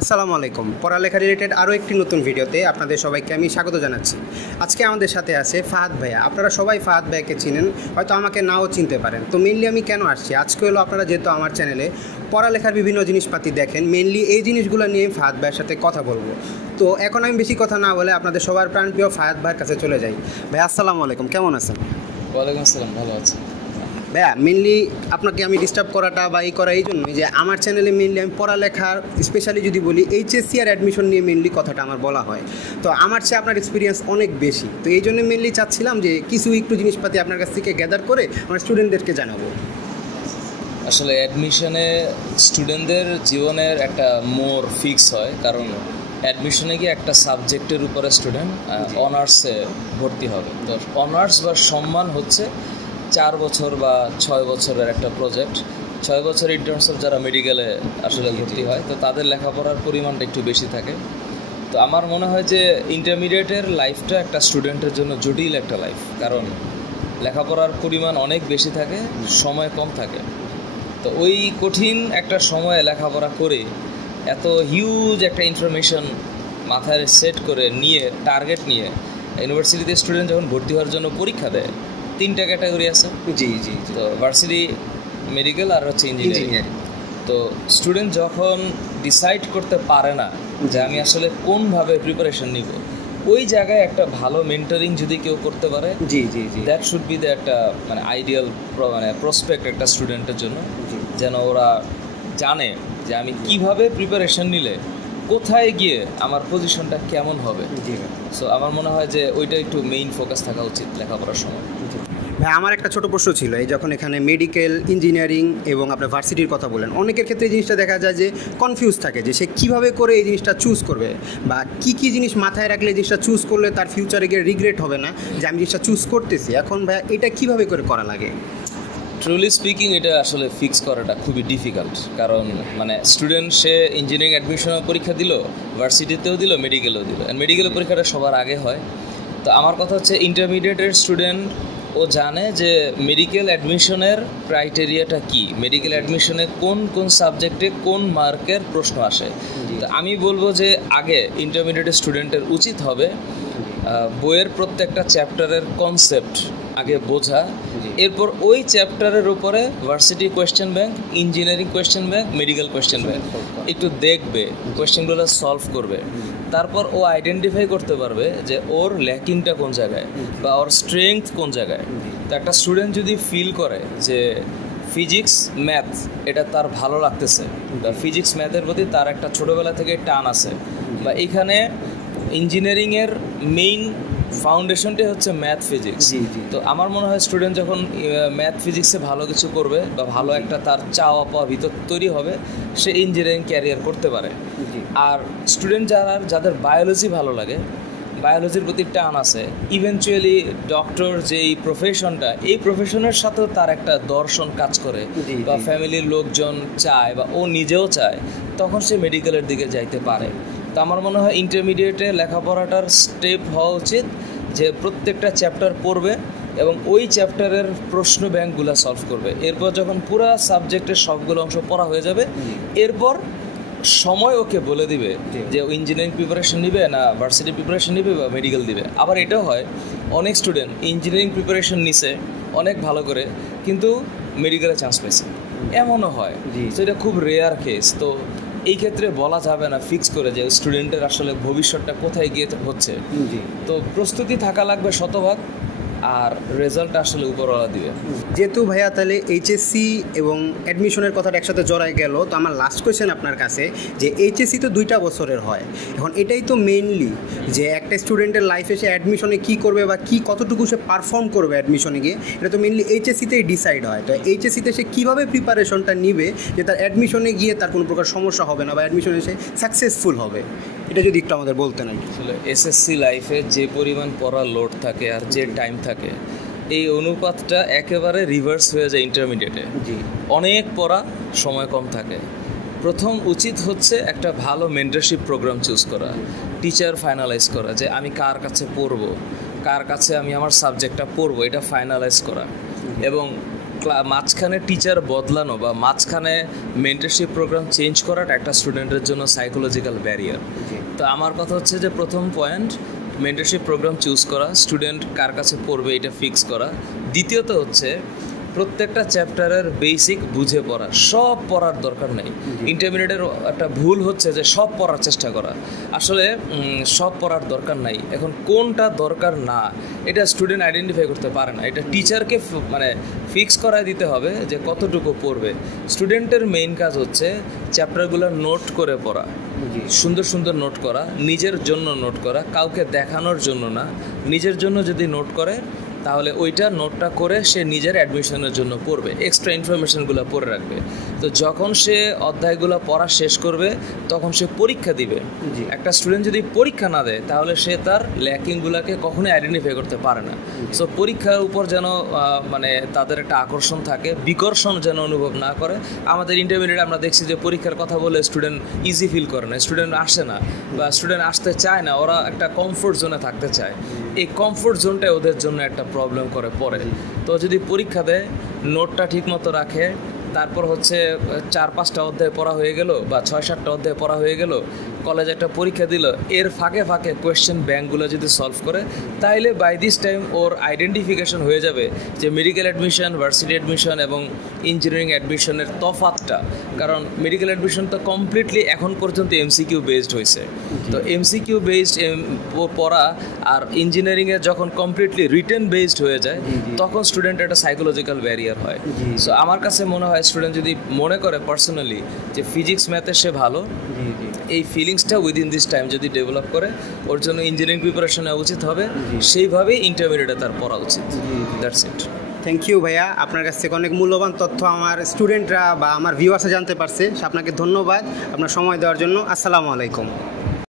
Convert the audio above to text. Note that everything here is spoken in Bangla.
আসসালামু আলাইকুম। পড়ালেখা রিলেটেড আরও একটি নতুন ভিডিওতে আপনাদের সবাইকে আমি স্বাগত জানাচ্ছি। আজকে আমাদের সাথে আছে ফাহাদ ভাইয়া। আপনারা সবাই ফাহাদ ভাইয়াকে চিনেন, হয়তো আমাকে নাও চিনতে পারেন। তো মেনলি আমি কেন আসছি আজকে হলো, আপনারা যেহেতু আমার চ্যানেলে পড়ালেখার বিভিন্ন জিনিসপাতি দেখেন, মেনলি এই জিনিসগুলো নিয়ে ফাহাদ ভাইয়ের সাথে কথা বলবো। তো এখন আমি বেশি কথা না বলে আপনাদের সবার প্রাণপ্রিয় ফাহাদ ভাইয়ের কাছে চলে যাই। ভাই আসসালামু আলাইকুম, কেমন আছেন? ওয়ালাইকুম আসসালাম, ভালো আছি ভাইয়া। মেনলি আপনাকে আমি ডিস্টার্ব করাটা বা এই করা এই জন্যই যে আমার চ্যানেলে মেনলি আমি পড়ালেখার স্পেশালি যদি বলি এইচএসসি আর অ্যাডমিশন নিয়ে মেনলি কথাটা আমার বলা হয়। তো আমার চেয়ে আপনার এক্সপিরিয়েন্স অনেক বেশি, তো এই জন্য মেনলি চাচ্ছিলাম যে কিছু একটু জিনিসপাতি আপনার কাছ থেকে গ্যাদার করে আমার স্টুডেন্টদেরকে জানাবো। আসলে অ্যাডমিশনে স্টুডেন্টদের জীবনের একটা মোর ফিক্স হয়, কারণ অ্যাডমিশনে গিয়ে একটা সাবজেক্টের উপরে স্টুডেন্ট অনার্সে ভর্তি হবে। তো অনার্স বা সম্মান হচ্ছে 4 বছর বা 6 বছরের একটা প্রজেক্ট। 6 বছর ইন টার্মস অফ যারা মেডিকেলে আসলে ভর্তি হয়, তো তাদের লেখাপড়ার পরিমাণটা একটু বেশি থাকে। তো আমার মনে হয় যে ইন্টারমিডিয়েটের লাইফটা একটা স্টুডেন্টের জন্য জটিল একটা লাইফ, কারণ লেখাপড়ার পরিমাণ অনেক বেশি থাকে, সময় কম থাকে। তো ওই কঠিন একটা সময়ে লেখাপড়া করে এত হিউজ একটা ইনফরমেশন মাথায় সেট করে নিয়ে টার্গেট নিয়ে ইউনিভার্সিটিতে স্টুডেন্ট যখন ভর্তি হওয়ার জন্য পরীক্ষা দেয়, 3টা ক্যাটাগরি আছে। জি জি। তো ভার্সিটি, মেডিকেল আর হচ্ছে ইঞ্জিনিয়ারিং। তো স্টুডেন্ট যখন ডিসাইড করতে পারে না যে আমি আসলে কোনভাবে প্রিপারেশন নিব, ওই জায়গায় একটা ভালো মেন্টরিং যদি কেউ করতে পারে, জি জি জি, দ্যাট শুড বি দ্য একটা আইডিয়াল প্রসপেক্ট একটা স্টুডেন্টের জন্য, যেন ওরা জানে যে আমি কিভাবে প্রিপারেশন নিলে কোথায় গিয়ে আমার পজিশনটা কেমন হবে। সো আমার মনে হয় যে ওইটা একটু মেইন ফোকাস থাকা উচিত লেখাপড়ার সময়। ভাই আমার একটা ছোটো প্রশ্ন ছিল, এই যখন এখানে মেডিকেল, ইঞ্জিনিয়ারিং এবং আপনার ভার্সিটির কথা বলেন, অনেকের ক্ষেত্রে এই জিনিসটা দেখা যায় যে কনফিউজ থাকে যে সে কীভাবে করে এই জিনিসটা চুজ করবে বা কী জিনিস মাথায় রাখলে এই জিনিসটা চুজ করলে তার ফিউচারে গিয়ে রিগ্রেট হবে না যে আমি জিনিসটা চুজ করতেছি। এখন ভাই এটা কীভাবে করে করা লাগে? ট্রুলি স্পিকিং, এটা আসলে ফিক্স করাটা খুবই ডিফিকাল্ট, কারণ স্টুডেন্ট সে ইঞ্জিনিয়ারিং অ্যাডমিশনের পরীক্ষা দিল, ভার্সিটিতেও দিল, মেডিকেলেও দিল, মেডিকেলের পরীক্ষাটা সবার আগে হয়। তো আমার কথা হচ্ছে ইন্টারমিডিয়েটের স্টুডেন্ট ও জানে যে মেডিকেল অ্যাডমিশনের ক্রাইটেরিয়াটা কি, মেডিকেল অ্যাডমিশনে কোন কোন সাবজেক্টে কোন মার্কের প্রশ্ন আসে। তো আমি বলবো যে আগে ইন্টারমিডিয়েটের স্টুডেন্টের উচিত হবে বইয়ের প্রত্যেকটা চ্যাপ্টারের কনসেপ্ট আগে বোঝা, এরপর ওই চ্যাপ্টারের উপরে varsity question bank, engineering question bank, medical question bank একটু দেখবে, কোয়েশ্চেনগুলো সলভ করবে। তারপর ও আইডেন্টিফাই করতে পারবে যে ওর ল্যাকিংটা কোন জায়গায় বা ওর স্ট্রেংথ কোন জায়গায়। তো একটা স্টুডেন্ট যদি ফিল করে যে ফিজিক্স, ম্যাথ এটা তার ভালো লাগতেছে, বা ফিজিক্স ম্যাথের প্রতি তার একটা ছোটোবেলা থেকে টান আছে, বা এখানে ইঞ্জিনিয়ারিংয়ের মেইন ফাউন্ডেশনটাই হচ্ছে ম্যাথ, ফিজিক্স। তো আমার মনে হয় স্টুডেন্ট যখন ম্যাথ, ফিজিক্সে ভালো কিছু করবে বা ভালো একটা তার চাওয়া পাওয়া ভিতর তৈরি হবে, সে ইঞ্জিনিয়ারিং ক্যারিয়ার করতে পারে। আর স্টুডেন্ট যাদের বায়োলজি ভালো লাগে, বায়োলজির প্রতি টান আছে, ইভেনচুয়ালি ডক্টর যে এই প্রফেশনটা, এই প্রফেশনের সাথেও তার একটা দর্শন কাজ করে, বা ফ্যামিলির লোকজন চায় বা ও নিজেও চায়, তখন সে মেডিকেলের দিকে যাইতে পারে। তো আমার মনে হয় ইন্টারমিডিয়েটে লেখাপড়াটার স্টেপ হওয়া উচিত যে প্রত্যেকটা চ্যাপ্টার পড়বে এবং ওই চ্যাপ্টারের প্রশ্ন ব্যাংকগুলো সলভ করবে। এরপর যখন পুরা সাবজেক্টের সবগুলো অংশ পড়া হয়ে যাবে, এরপর সময় ওকে বলে দিবে যে ও ইঞ্জিনিয়ারিং প্রিপারেশন নিবে না ভার্সিটি প্রিপারেশন নিবে বা মেডিকেল দিবে। আবার এটাও হয় অনেক স্টুডেন্ট ইঞ্জিনিয়ারিং প্রিপারেশন নিছে অনেক ভালো করে, কিন্তু মেডিকেলে চান্স পেয়েছে, এমনও হয়। তো এটা খুব রেয়ার কেস। তো এই ক্ষেত্রে বলা যাবে না ফিক্স করে যে স্টুডেন্টের আসলে ভবিষ্যৎটা কোথায় গিয়ে হচ্ছে। তো প্রস্তুতি থাকা লাগবে শতভাগ, আর রেজাল্ট আসলে উপরওয়ালা দিবে। যেহেতু ভাইয়া তাহলে এইচএসসি এবং অ্যাডমিশনের কথাটা একসাথে জড়ায় গেল, তো আমার লাস্ট কোয়েশ্চেন আপনার কাছে যে এইচএসসি তো 2টা বছরের হয়, এখন এটাই তো মেইনলি যে একটা স্টুডেন্টের লাইফে সে অ্যাডমিশনে কী করবে বা কতটুকু সে পারফর্ম করবে অ্যাডমিশনে গিয়ে, এটা তো মেইনলি এইচএসসিতেই ডিসাইড হয়। তো এইচএসসিতে সে কীভাবে প্রিপারেশনটা নিবে যে তার অ্যাডমিশনে গিয়ে তার কোনো প্রকার সমস্যা হবে না বা অ্যাডমিশনে সে সাকসেসফুল হবে, এটা যদি একটু আমাদের বলতেন। আসলে এসএসসি লাইফে যে পরিমাণ পড়ার লোড থাকে আর যে টাইম থাকে, এই অনুপাতটা একেবারে রিভার্স হয়ে যায় ইন্টারমিডিয়েটে। অনেক পড়া, সময় কম থাকে। প্রথম উচিত হচ্ছে একটা ভালো মেন্টরশিপ প্রোগ্রাম চুজ করা, টিচার ফাইনালাইজ করা যে আমি কার কাছে পড়বো, কার কাছে আমি আমার সাবজেক্টটা পড়বো, এটা ফাইনালাইজ করা, এবং মাঝখানে টিচার বদলানো বা মাঝখানে মেন্টরশিপ প্রোগ্রাম চেঞ্জ করাটা একটা স্টুডেন্টের জন্য সাইকোলজিক্যাল ব্যারিয়ার। তো আমার কথা হচ্ছে যে প্রথম পয়েন্ট মেন্টরশিপ প্রোগ্রাম চুজ করা, স্টুডেন্ট কার কাছে পড়বে এটা ফিক্স করা। দ্বিতীয়ত হচ্ছে প্রত্যেকটা চ্যাপ্টারের বেসিক বুঝে পড়া, সব পড়ার দরকার নেই। ইন্টারমিডিয়েটের একটা ভুল হচ্ছে যে সব পড়ার চেষ্টা করা, আসলে সব পড়ার দরকার নাই। এখন কোনটা দরকার না এটা স্টুডেন্ট আইডেন্টিফাই করতে পারে না, এটা টিচারকে মানে ফিক্স করায় দিতে হবে যে কতটুকু পড়বে। স্টুডেন্টের মেইন কাজ হচ্ছে চ্যাপ্টারগুলো নোট করে পড়া, সুন্দর সুন্দর নোট করা, নিজের জন্য নোট করা, কাউকে দেখানোর জন্য না। নিজের জন্য যদি নোট করে তাহলে ওইটা নোটটা করে সে নিজের অ্যাডমিশনের জন্য পড়বে, এক্সট্রা ইনফরমেশনগুলো পড়ে রাখবে। তো যখন সে অধ্যায়গুলো পড়া শেষ করবে তখন সে পরীক্ষা দিবে। একটা স্টুডেন্ট যদি পরীক্ষা না দেয় তাহলে সে তার ল্যাকিংগুলোকে কখনোই আইডেন্টিফাই করতে পারে না। সো পরীক্ষার উপর যেন মানে তাদের একটা আকর্ষণ থাকে, বিকর্ষণ যেন অনুভব না করে। আমাদের ইন্টারমিডিয়েট আমরা দেখছি যে পরীক্ষার কথা বলে স্টুডেন্ট ইজি ফিল করে না, স্টুডেন্ট আসে না বা স্টুডেন্ট আসতে চায় না, ওরা একটা কমফোর্ট জোনে থাকতে চায়। এই কমফোর্ট জোনটাই ওদের জন্য একটা প্রবলেম করে পড়ে। তো যদি পরীক্ষা দেয়, নোটটা ঠিকমতো রাখে, তারপর হচ্ছে 4-5টা অধ্যায় পড়া হয়ে গেল বা 6-7টা অধ্যায় পড়া হয়ে গেল, কলেজে একটা পরীক্ষা দিল, এর ফাঁকে ফাঁকে কোয়েশ্চেন ব্যাঙ্কগুলো যদি সলভ করে তাইলে বাই দিস টাইম ওর আইডেন্টিফিকেশন হয়ে যাবে যে মেডিকেল অ্যাডমিশন, ভার্সিটি অ্যাডমিশন এবং ইঞ্জিনিয়ারিং অ্যাডমিশনের তফাৎটা। কারণ মেডিকেল অ্যাডমিশন তো কমপ্লিটলি এখন পর্যন্ত এমসিকিউ বেসড হয়েছে। তো এমসিকিউ বেসড পড়া আর ইঞ্জিনিয়ারিংয়ে যখন কমপ্লিটলি রিটেন বেসড হয়ে যায় তখন স্টুডেন্টের একটা সাইকোলজিক্যাল ব্যারিয়ার হয়। সো আমার কাছে মনে হয় স্টুডেন্ট যদি মনে করে পার্সোনালি যে ফিজিক্স ম্যাথে সে ভালো, এই ফিলিংসটা উইদিন দিস টাইম যদি ডেভেলপ করে ওর জন্য ইঞ্জিনিয়ারিং প্রিপারেশন নেওয়া উচিত হবে, সেইভাবেই ইন্টারমিডিয়েটে তার পড়া উচিত। That's it. থ্যাংক ইউ ভাইয়া, আপনার কাছ থেকে অনেক মূল্যবান তথ্য আমার স্টুডেন্টরা বা আমার ভিউয়ার্সে জানতে পারছে। আপনাকে ধন্যবাদ আপনার সময় দেওয়ার জন্য। আসসালামু আলাইকুম।